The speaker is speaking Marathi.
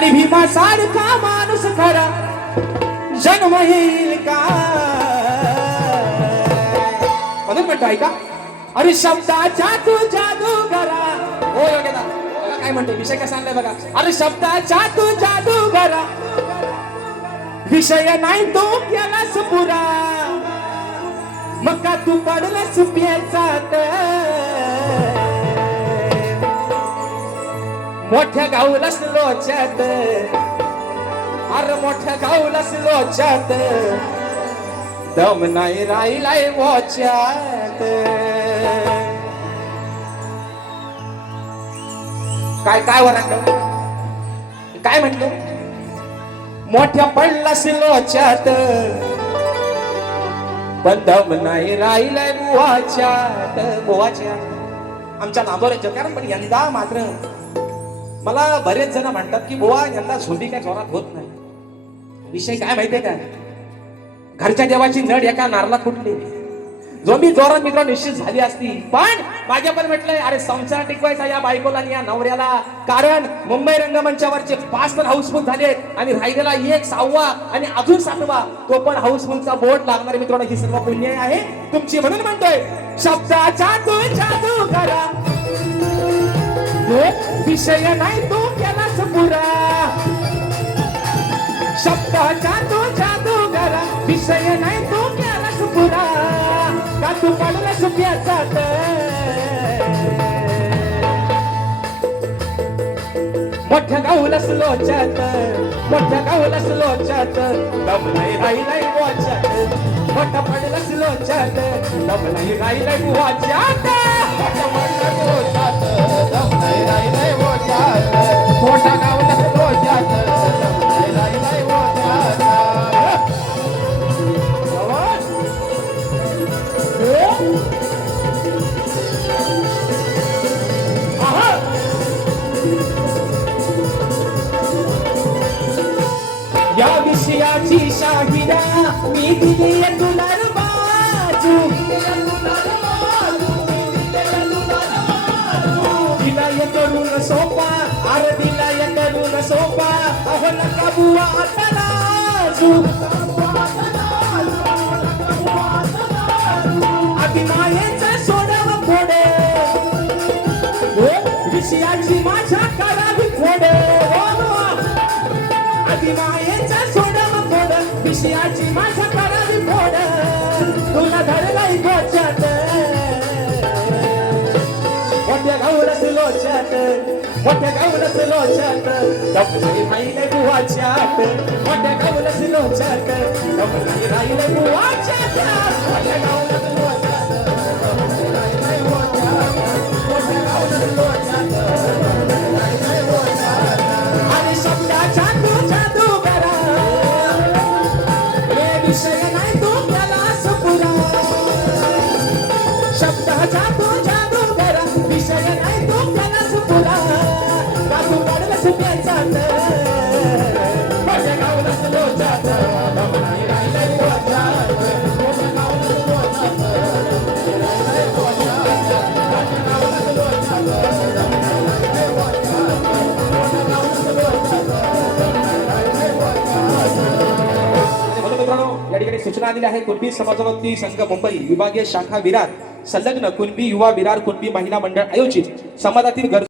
आणि भीमा सारखा माणूस खरा जन्म येईल का म्हणून म्हणतो ऐका अरे शब्दाच्या तू जादूगरा हो योग्यता बघा काय म्हणते विषय कसा आणलाय बघा अरे शब्दाच्या तू जादूगरा विषय नाही तो केलास पुरा मग का तू पडलास प्याचात मोठ्या गाऊलास लोच्यात अरे मोठ्या गाऊलास लोच्यात दम नाही राहिलाय वच्यात काय काय वरांड काय म्हटलं मोठ्या पडलास लोच्यात पण दम नाही राहिलाय बुवाच्यात बुवाच्यात आमच्या नांदोऱ्याच्या कारण पण यंदा मात्र मला बरेच जण म्हणतात की बुवा यंदा झोंबी काय जोरात होत नाही विषय काय माहितीये का घरच्या देवाची नड एका नारला फुटली झोंबी जोरात मित्र निश्चित झाली असती पण माझ्या पण म्हटलंय अरे संसार टिकवायचा या बायकोला आणि या नवऱ्याला कारण मुंबई रंगमंचावरचे 5 तर हाऊसफुल झाले आणि राहिलेला 1 6वा आणि अजून 7वा तो पण हाऊसफुलचा बोर्ड लागणार मित्रांनो ही सर्व पुण्य आहे तुमची म्हणून म्हणतोय शब्दाचा तू जादू करा विषय नाही तू केलास पुरा शब्दाचा तू जादू करा विषय नाही तू केलास पुरा का तू पडलास प्याचात मोठ्या गाऊलास लोच्यात मोठ्या गाऊलास लोच्यात दम नाही राहिलाय बुवाच्यात मोठा पडलास लोच्यात दम नाही राहिलाय बुवाच्यात मोठा पडलास लोच्यात दम नाही राहिलाय बुवाच्यात मोठा गाऊलास लोच्यात दम नाही राहिलाय बुवाच्यात या विषयाची शाहिरा मी दिली तुला बाजू दिलाय करून सोपा अरे दिलाय करून सोपा अहो नका बुवा आता लाजू अभिमायेचा सोडव फोडे विषयाची माझ्या करावी फोडे अभिमायेचा सोडव फोड विषयाची माझ्या करावी फोड तुला धरलाय गोच्यात मोठ्या गाऊलास लोच्यात मोठ्या गाऊलास लोच्यात दमली राहिलंय बुवाच्यात मोठ्या गाऊलास लोच्यात दमली राहिलंय बुवाच्यात मोठ्या गाऊलास लोच्यात दमली राहिलंय बुवाच्यात मोठ्या गाऊलास लोच्यात दमली राहिलंय बुवाच्यात आणि शब्दाच्या तू जादू करा हे विषय नाही तू केलास पुरा शब्दाचा तू जादू करा विषय नाही तू केलास पुरा का तू पडलास प्याचात मोठ्या गाऊलास लोच्यात दम नाही राहिलाय बुवाच्यात मोठ्या गाऊलास लोच्यात दम नाही राहिलाय बुवाच्यात मोठ्या गाऊलास लोच्यात दम नाही राहिलाय बुवाच्यात मोठ्या गाऊलास लोच्यात दम नाही राहिलाय बुवाच्यात मित्रांनो या ठिकाणी सूचना दिल्या आहे कुणबी समाजोन्नती संघ मुंबई विभागीय शाखा विरार संलग्न कुणबी युवा विरार कुणबी महिला मंडळ आयोजित समाजातील